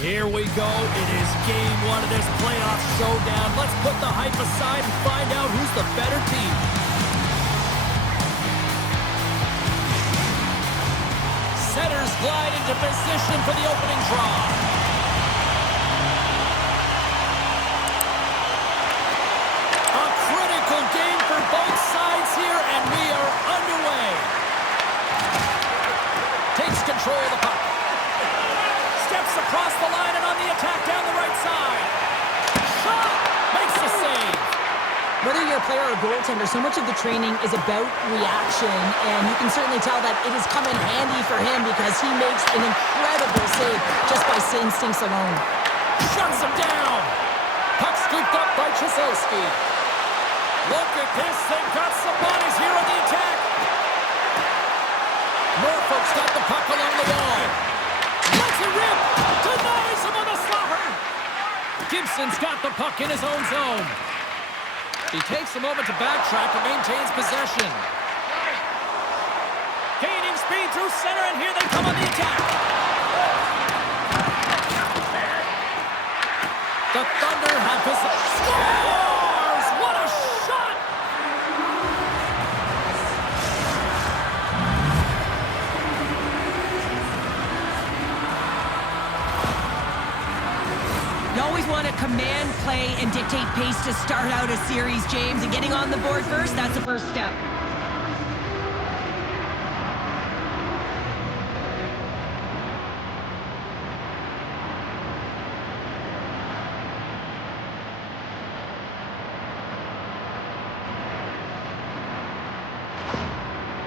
Here we go. It is game one of this playoff showdown. Let's put the hype aside and find out who's the better team. Centers glide into position for the opening draw. A critical game for both sides here, and we are underway. Takes control of the puck. Steps across the line and on the attack down the right side. Shot! Makes the save. Whether you're a player or a goaltender, so much of the training is about reaction, and you can certainly tell that it has come in handy for him because he makes an incredible save just by instincts alone. Shuts him down. Puck scooped up by Chiselsky. Look at this. They've got some bodies here on the attack. Norfolk's got the puck along the wall. Lets it rip. Denies him on the slaughter. Gibson's got the puck in his own zone. He takes a moment to backtrack and maintains possession. Gaining speed through center, and here they come on the attack. The Thunder have possession. Scores! What a shot! You always want to command play and dictate pace to start out a series, James, and getting on the board first, that's the first step.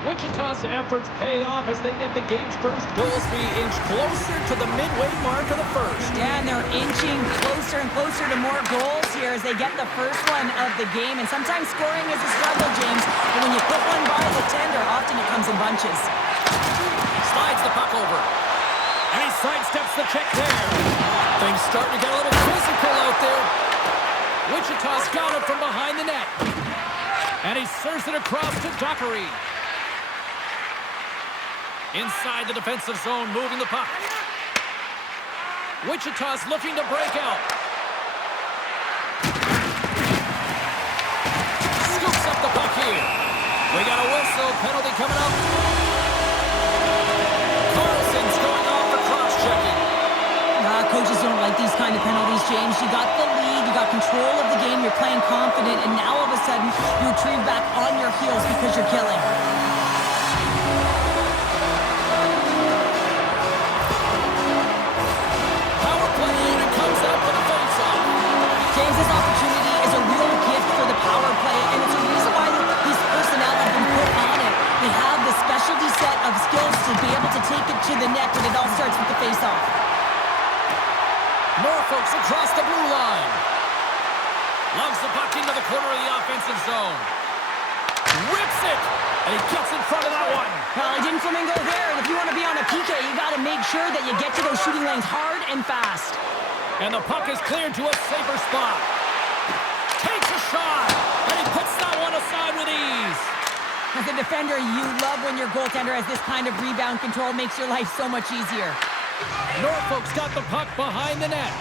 Wichita's efforts pay off as they get the game's first goals be inch closer to the midway mark of the first. Yeah, and they're inching closer and closer to more goals here as they get the first one of the game. And sometimes scoring is a struggle, James. But when you put one by the tender, often it comes in bunches. Slides the puck over. And he sidesteps the check there. Things starting to get a little physical out there. Wichita's got it from behind the net. And he serves it across to Dockery. Inside the defensive zone, moving the puck. Wichita's looking to break out. Scoops up the puck here. We got a whistle, penalty coming up. Carlson's going off for cross-checking. Coaches don't like these kind of penalties, James. You got the lead, you got control of the game, you're playing confident, and now all of a sudden, you retrieve back on your heels because you're killing. This opportunity is a real gift for the power play, and it's a reason why these personnel have been put on it. They have the specialty set of skills to be able to take it to the net, but it all starts with the face-off. Norfolk's across the blue line. Loves the puck into the corner of the offensive zone. Rips it, and he gets in front of that one. Well, he didn't flamingo there, and if you want to be on a PK, you got to make sure that you get to those shooting lanes hard and fast. And the puck is cleared to a safer spot. Takes a shot, and he puts that one aside with ease. As a defender, you love when your goaltender has this kind of rebound control. Makes your life so much easier. Norfolk's got the puck behind the net.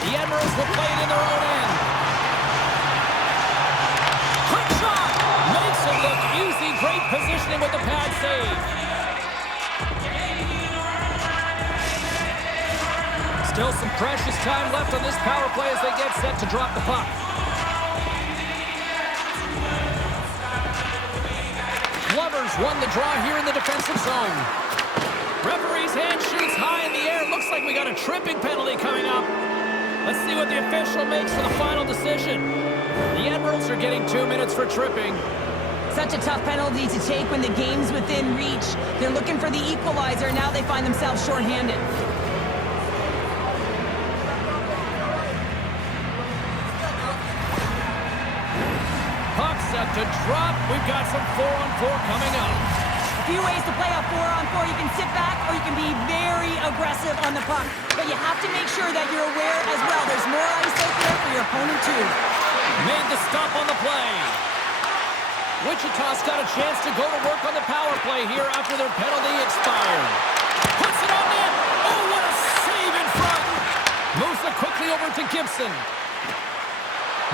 The Admirals will play it in their own end. Quick shot! Makes it look easy. Great positioning with the pad save. Still some precious time left on this power play as they get set to drop the puck. Glover's won the draw here in the defensive zone. Referee's hand shoots high in the air. Looks like we got a tripping penalty coming up. Let's see what the official makes for the final decision. The Admirals are getting 2 minutes for tripping. Such a tough penalty to take when the game's within reach. They're looking for the equalizer. Now they find themselves shorthanded. Set to drop. We've got some 4-on-4 coming up. A few ways to play a 4-on-4. You can sit back or you can be very aggressive on the puck. But you have to make sure that you're aware as well. There's more ice out there for your opponent too. Made the stop on the play. Wichita's got a chance to go to work on the power play here after their penalty expired. Puts it on net. Oh, what a save in front. to Gibson.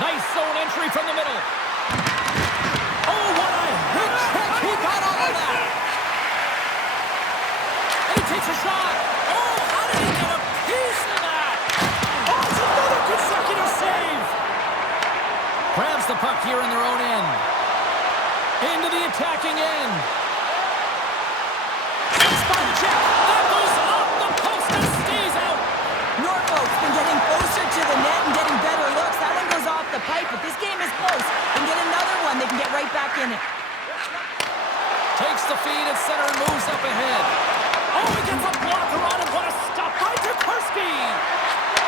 Nice zone entry from the middle. Oh, what a hit check. He got all of that. And he takes a shot. Oh, how did he get a piece of that? Oh, it's another consecutive save. Grabs the puck here in their own end. Into the attacking end. Spot check. That goes off the post and stays out. Norfolk's been getting closer to the net and getting better looks. That one goes off the pipe, but this game is close. And get another one, they can get right back in it. Takes the feed at center and moves up ahead. Oh, he gets a blocker on him. What a stop by Tursky.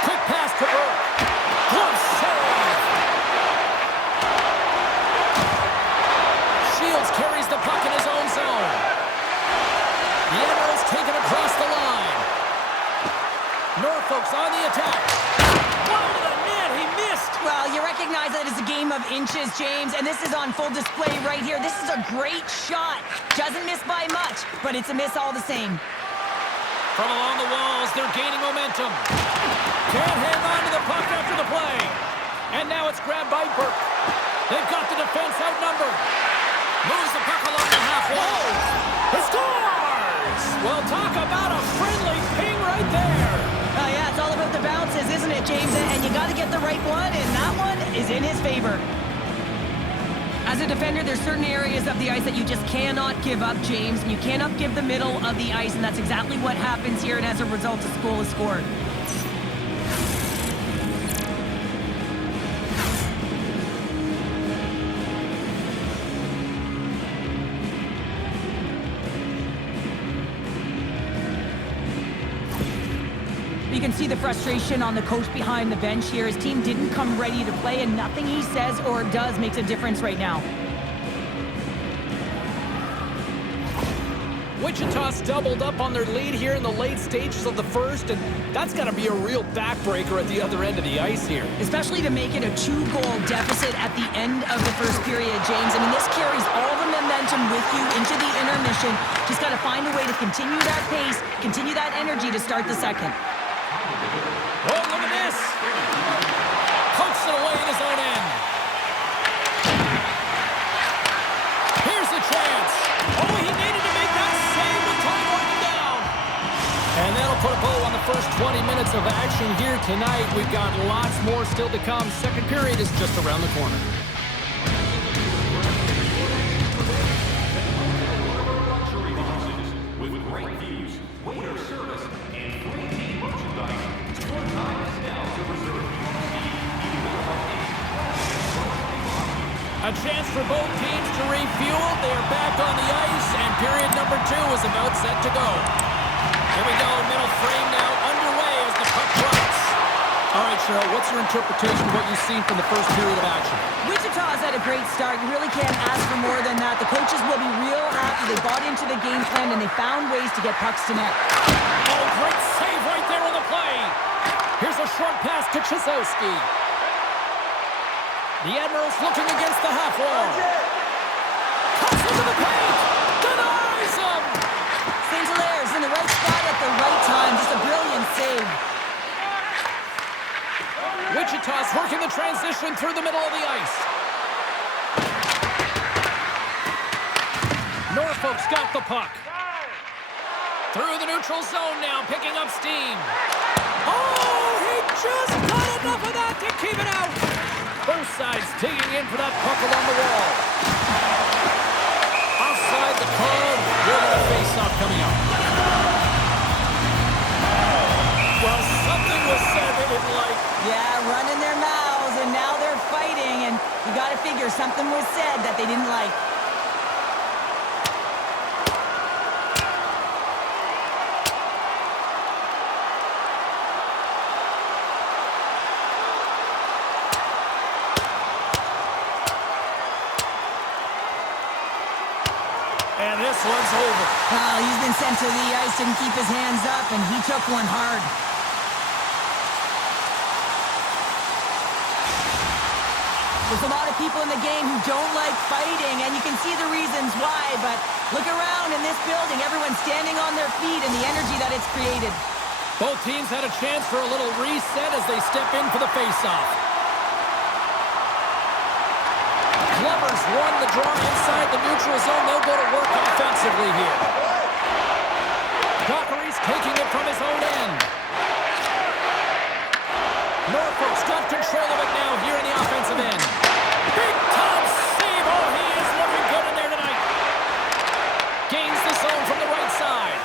Quick pass to Burke. Glove save. Shields carries the puck in his own zone. The Admirals take it across the line. Norfolk's on the attack. Wide to the net. He missed. Well, you recognize that it's a game of inches, James, and this is on full display right here. This is a great shot. Doesn't miss by much, but it's a miss all the same. From along the walls, they're gaining momentum. Can't hang on to the puck after the play. And now it's grabbed by Burke. They've got the defense outnumbered. Moves the puck along the half wall. He scores! Well, talk about a friendly ping right there. Oh, yeah, it's all about the bounces, isn't it, James? And you got to get the right one, and that one is in his favor. As a defender, there's certain areas of the ice that you just cannot give up, James. You cannot give the middle of the ice, and that's exactly what happens here, and as a result, a goal is scored. You can see the frustration on the coach behind the bench here. His team didn't come ready to play, and nothing he says or does makes a difference right now. Wichita's doubled up on their lead here in the late stages of the first, and that's got to be a real backbreaker at the other end of the ice here. Especially to make it a 2-goal deficit at the end of the first period, James. I mean, this carries all the momentum with you into the intermission. Just got to find a way to continue that pace, continue that energy to start the second. Oh, look at this. Pokes it away in his own end. Here's a chance. Oh, he needed to make that save with time running down. And that'll put a bow on the first 20 minutes of action here tonight. We've got lots more still to come. Second period is just around the corner. A chance for both teams to refuel. They are back on the ice, and period number 2 is about set to go. Here we go, middle frame now underway as the puck drops. All right, Cheryl, what's your interpretation of what you've seen from the first period of action? Wichita's had a great start. You really can't ask for more than that. The coaches will be real happy. They bought into the game plan, and they found ways to get pucks to net. Oh, great save right there on the play. Here's a short pass to Chisowski. The Admirals looking against the half wall. Cuts into the paint. Denies him. ST-Hilaire's in the right spot at the right time. Just a brilliant save. Wichita's working the transition through the middle of the ice. Norfolk's got the puck. Through the neutral zone now, picking up steam. Oh, he just got enough of that to keep it out. Both sides digging in for that puck along the wall. Offside the call. We're going to face off coming up. Well, something was said they didn't like. Yeah, running their mouths, and now they're fighting, and you got to figure something was said that they didn't like. And this one's over. Well, he's been sent to the ice, didn't keep his hands up, and he took one hard. There's a lot of people in the game who don't like fighting, and you can see the reasons why, but look around in this building. Everyone's standing on their feet and the energy that it's created. Both teams had a chance for a little reset as they step in for the faceoff. Glover's won the draw inside the neutral zone. They'll go to work offensively here. Dockery's taking it from his own end. Norfolk's got control of it now here in the offensive end. Big time save. Oh, he is looking good in there tonight. Gains the zone from the right side.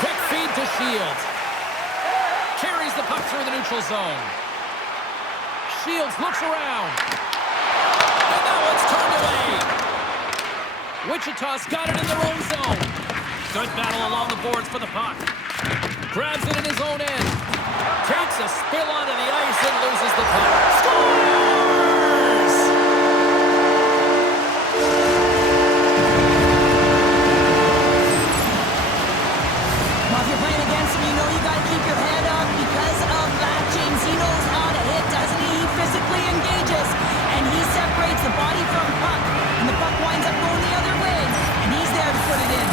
Quick feed to Shields. Carries the puck through the neutral zone. Shields looks around. And that one's turned away. Wichita's got it in their own zone. Good battle along the boards for the puck. Grabs it in his own end. Takes a spill onto the ice and loses the puck. Scores! Well, if you're playing against him, you know you got to keep your head up because of that. James, he knows how to hit, doesn't he? He physically engages, and he separates the body from puck, and the puck winds up going the other way, and he's there to put it in.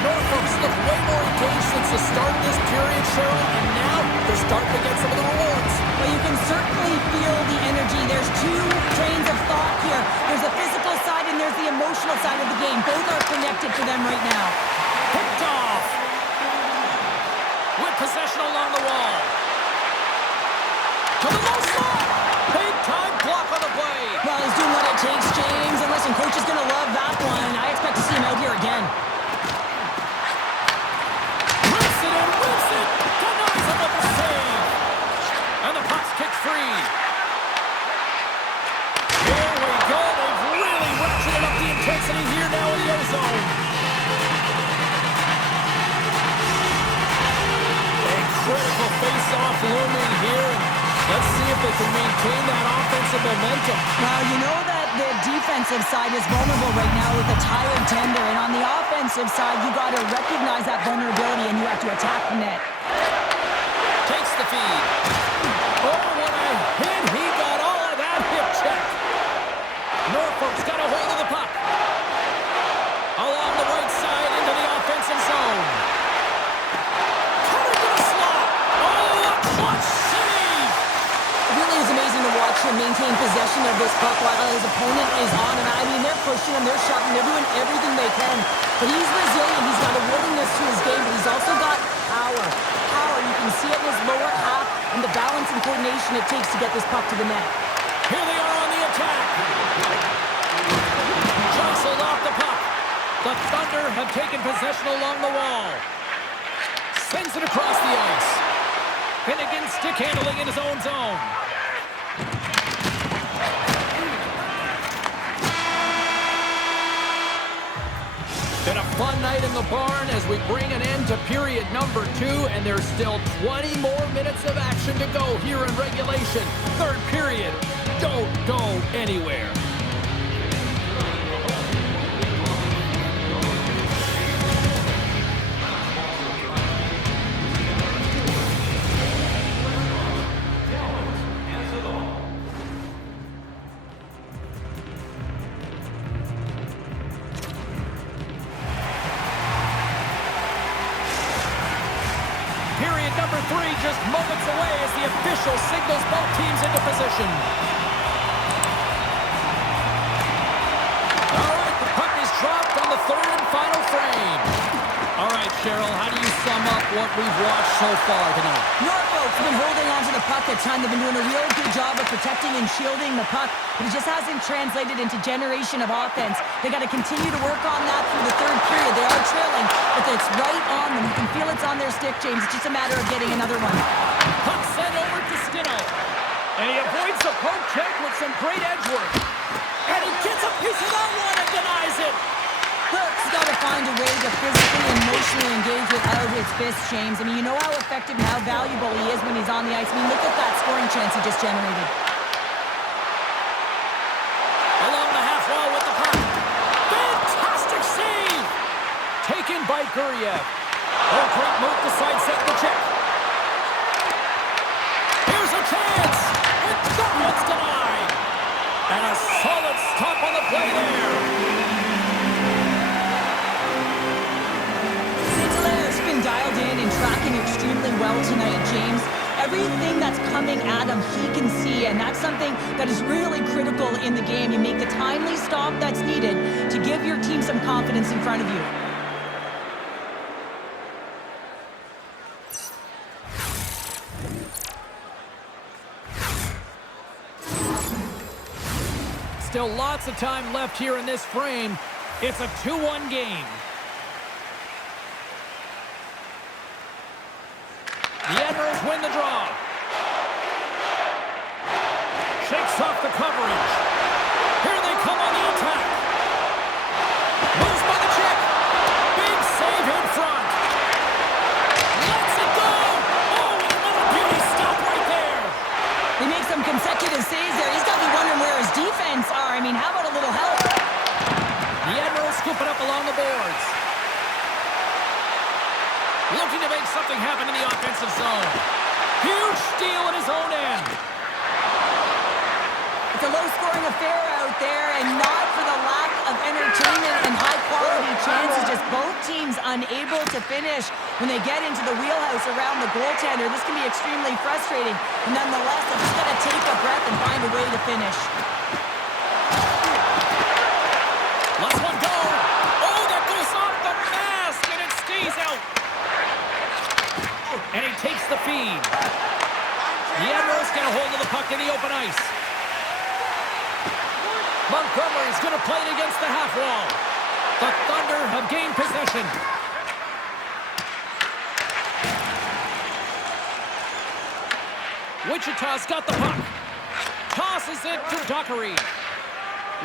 Norfolk's looked way more engaged since the start of this period, Cheryl, and now they're starting to get some of the rewards. Well, you can certainly feel the energy. There's two trains of thought here. There's the physical side and there's the emotional side of the game. Both are connected for them right now. Picked off. With possession along the wall. To the low slot. Big time block on the play. Well, he's doing what it takes, James. And listen, coach is going to love that one. I expect to see him out here again. Whips it and whips it. Denies him with the save. And the puck's kicked free. Here we go. They've really ratcheted up the intensity here now in the ozone. A critical face-off looming here. Let's see if they can maintain that offensive momentum. Well, you know that the defensive side is vulnerable right now with a tired tender. And on the offensive side, you got to recognize that vulnerability and you have to attack the net. Takes the feed. Oh, what a hit. He got all of that hip check. Norfolk's got a hold of the puck. Along the right side into the offensive zone. Coming to the slot. Oh, a clutch save. It really is amazing to watch him maintain possession of this puck while his opponent is on him. I mean, they're pushing him, they're shoving, they're doing everything they can. But he's resilient. He's got a willingness to his game, but he's also got power. Power, you can see it in his lower half and the balance and coordination it takes to get this puck to the net. Here they are on the attack. Jostled off the puck. The Thunder have taken possession along the wall. Sends it across the ice. Finnegan stick handling in his own zone. Been a fun night in the barn as we bring an end to period number 2, and there's still 20 more minutes of action to go here in regulation. Third period. Don't go anywhere. Period number 3 just moments away as the official signals both teams into position. All right, the puck is dropped on the third and final frame. All right, Cheryl, how do you sum up what we've watched so far tonight? Norfolk's been holding on to the puck a ton. They've been doing a real good job of protecting and shielding the puck, but it just hasn't translated into generation of offense. They got to continue to work on that through the third period. They are trailing, but it's right on them. You can feel it's on their stick, James. It's just a matter of getting another one. Puck sent over to Skinner. And he avoids the poke check with some great edge work. And he gets a piece of that one and denies it. Hook's got to find a way to physically and emotionally engage without his fists, James. I mean, you know how effective and how valuable he is when he's on the ice. I mean, look at that scoring chance he just generated. Along the half wall with the puck. Fantastic save! Taken by Guriev. Oh, great move to sidestep the check. Here's a chance! well tonight, James. Everything that's coming at him, he can see, and that's something that is really critical in the game. You make the timely stop that's needed to give your team some confidence in front of you. Still lots of time left here in this frame. It's a 2-1 game. The Admirals win the draw. Shakes off the coverage. Here they come on the attack. Moves by the check. Big save in front. Lets it go. Oh, another beauty stop right there. They make some consecutive saves there. He's got to be wondering where his defense are. I mean, how about a little help? The Admirals scoop it up along the boards. Looking to make something happen in the offensive zone. Huge steal at his own end. It's a low-scoring affair out there, and not for the lack of entertainment and high-quality chances. Just both teams unable to finish when they get into the wheelhouse around the goaltender. This can be extremely frustrating. And nonetheless, they just got to take a breath and find a way to finish. Last one go. Oh, that goes off the mask, and it stays out. And he takes the feed. The Admirals get a hold of the puck in the open ice. Montgomery's going to play it against the half wall. The Thunder have gained possession. Wichita's got the puck. Tosses it to Dockery.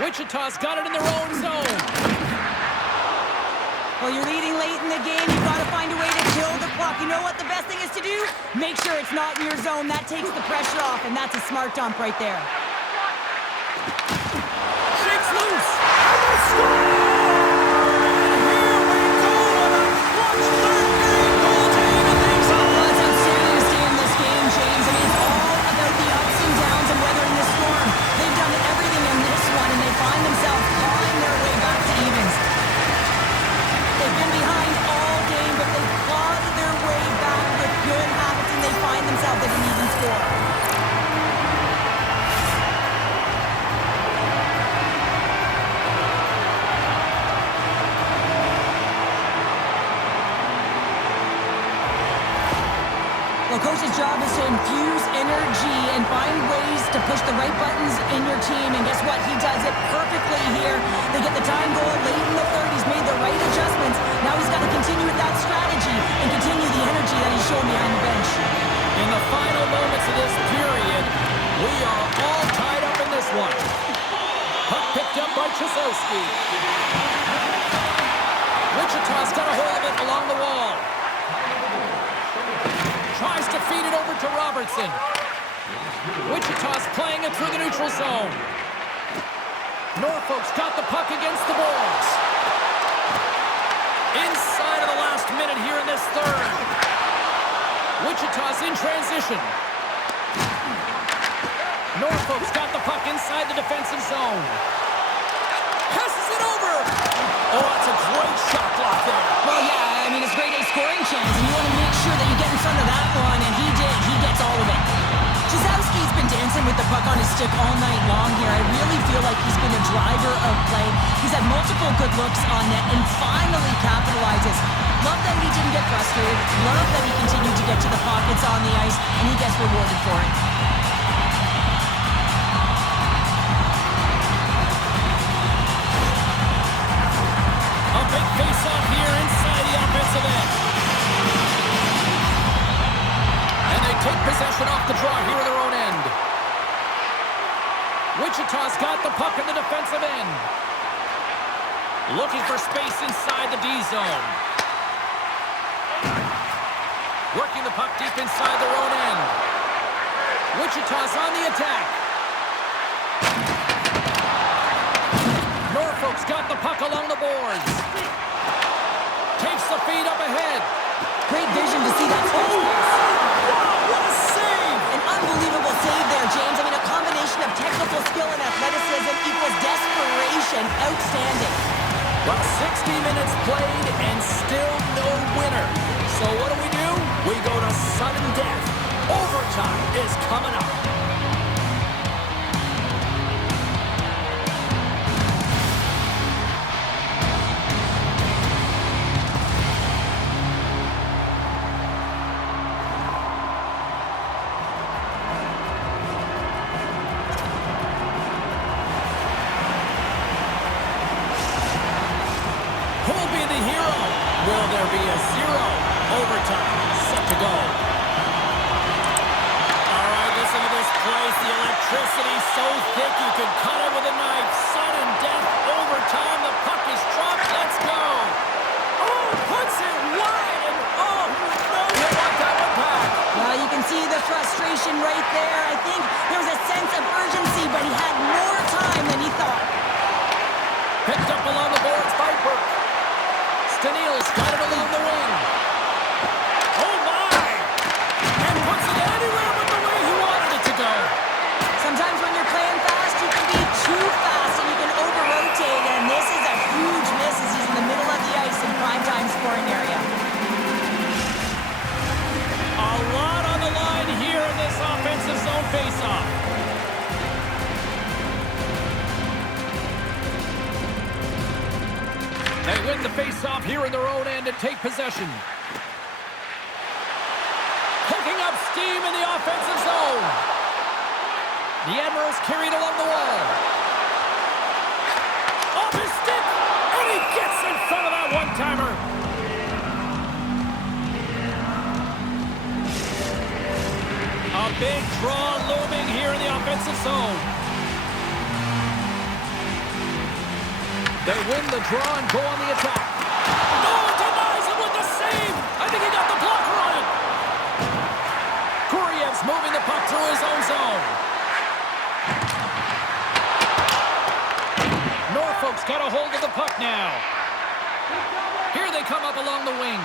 Wichita's got it in their own zone. Well, you're leading late in the game. You've got to find a way to kill the puck. You know what the best thing is to do? Make sure it's not in your zone. That takes the pressure off, and that's a smart dump right there. Shakes loose. Score! Here we go on a clutch third-period goal to even things up. Well, it's outstanding to stay in this game, James. I mean, it's all about the ups and downs and weathering the storm. They've done everything in this one, and they find themselves clawing their way back to evens. They've been behind all game, but they've clawed their way back with good habits, and they find themselves at an even score. Well, coach's job is to infuse energy and find ways to push the right buttons in your team, and guess what? He does it perfectly here. They get the time goal late in the third. He's made the right adjustments. Now he's got to continue with that strategy and continue the energy that he's shown behind the bench. In the final moments of this period, we are all tied up in this one. Puck picked up by Chisowski. Wichita's got a hold of it along the wall. Tries to feed it over to Robertson. Wichita's playing it through the neutral zone. Norfolk's got the puck against the boards. Inside of the last minute here in this third. Wichita's in transition. Norfolk's got the puck inside the defensive zone. Passes it over. Oh, that's a great shot block there. Well, yeah, I mean, it's a great A scoring chance, and you want to make sure that you get in front of that one, and he did. He gets all of it. Chisowski's been dancing with the puck on his stick all night long here. I really feel like he's been a driver of play. He's had multiple good looks on net and finally capitalizes. Love that he didn't get frustrated. Love that he continued to get to the pockets on the ice, and he gets rewarded for it. A big face-off here inside the offensive end. And they take possession off the draw here in their own end. Wichita's got the puck in the defensive end. Looking for space inside the D zone. Working the puck deep inside their own end. Wichita's on the attack. Norfolk's got the puck along the boards. Takes the feed up ahead. Great vision to see that touch pass. Wow, what a save! An unbelievable save there, James. I mean, a combination of technical skill and athleticism equals desperation. Outstanding. Well, 60 minutes played and still no winner. So what do? We go to sudden death. Overtime is coming up. Who'll be the hero? Will there be a zero? Overtime set to go. All right, listen to this place. The electricity so thick you could cut it with a knife. Sudden death, overtime. The puck is dropped. Let's go. Oh, puts it wide. And oh, no, you want that one back. Well, you can see the frustration right there. I think there was a sense of urgency, but he had more time than he thought. Picked up along the boards by Burke. Stenil's got it along the wing. Oh, my! And puts it anywhere but the way he wanted it to go. Sometimes when you're playing fast, you can be too fast and you can over-rotate, and this is a huge miss as he's in the middle of the ice in prime-time scoring area. A lot on the line here in this offensive zone face-off. They win the face-off here in their own end and take possession. Picking up steam in the offensive zone. The Admirals carried along the wall. Off his stick, and he gets in front of that one-timer. A big draw looming here in the offensive zone. They win the draw and go on the attack. Oh, denies him with the save. I think he got the blocker on it. Guryev's moving the puck through his own zone. Norfolk's got a hold of the puck now. Here they come up along the wing.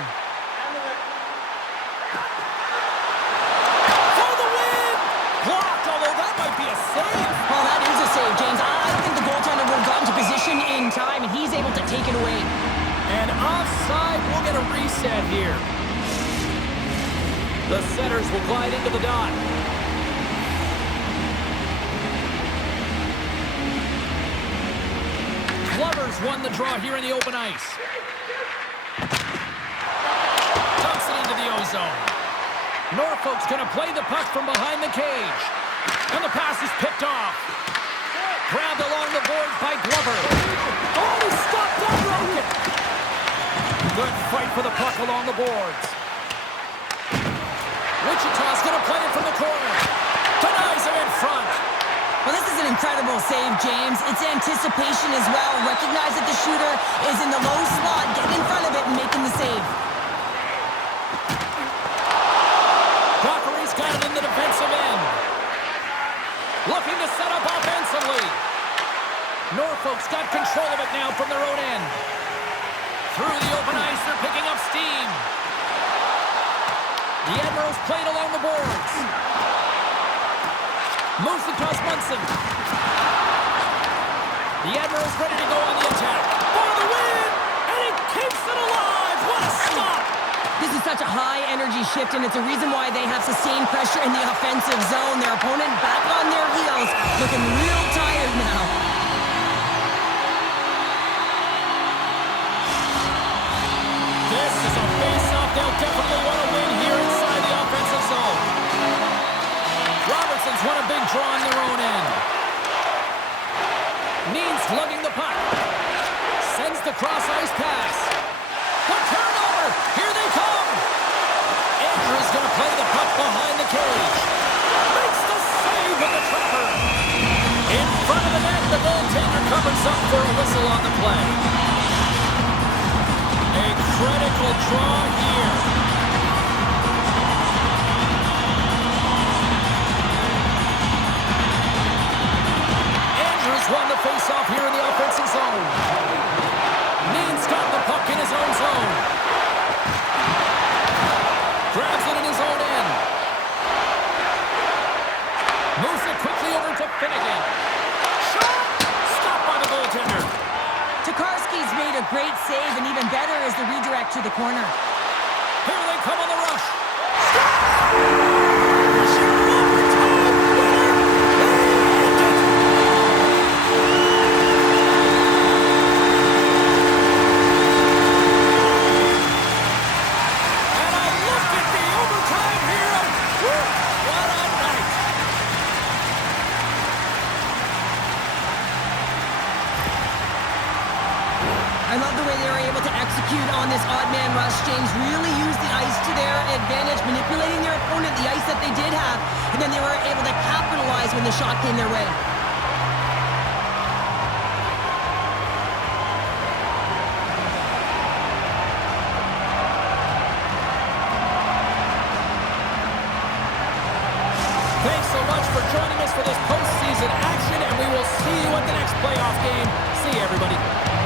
For the win! Blocked, although that might be a save. Well, that is a save, James. I don't think the goaltender would have gotten to position in time, and he's able to take it away. And offside, we'll get a reset here. The setters will glide into the dot. Glover's won the draw here in the open ice. Dumps it into the O-zone. Norfolk's going to play the puck from behind the cage. And the pass is picked off. Grabbed along the boards by Glover. Oh, he stopped that rocket. Good fight for the puck along the boards. Wichita's going to play it from the corner. Denies him in front. Well, this is an incredible save, James. It's anticipation as well. Recognize that the shooter is in the low slot. Get in front of it and making the save. Dockery's got it in the defensive end. Looking to set up offensively. Norfolk's got control of it now from their own end. Through the open ice, they're picking up steam. The Admirals played along the boards. Moves to Osmundson. The Admirals ready to go on the attack. For the win! And he keeps it alive! What a stop! This is such a high-energy shift, and it's a reason why they have sustained pressure in the offensive zone. Their opponent back on their heels, looking real tired now. This is a face-off they'll definitely want to win here inside the offensive zone. Robertson's won a big draw on their own end. Means lugging the puck. Sends the cross-ice pass. The turnover! Here they come! Andrews going to play the puck behind the cage. Makes the save with the trapper. In front of the net, the goaltender covers up for a whistle on the play. A critical draw here. Andrews won the face-off here in the offensive zone. Means got the puck in his own zone. Grabs it in his own end. Moves it quickly over to Finnegan. Shot! Stopped by the goaltender. Tokarski's made a great save, and even better is the redirect to the corner. Here they come on the rush. I love the way they were able to execute on this odd man rush. James really used the ice to their advantage, manipulating their opponent, the ice that they did have, and then they were able to capitalize when the shot came their way. Thanks so much for joining us for this postseason action, and we will see you at the next playoff game. See you, everybody.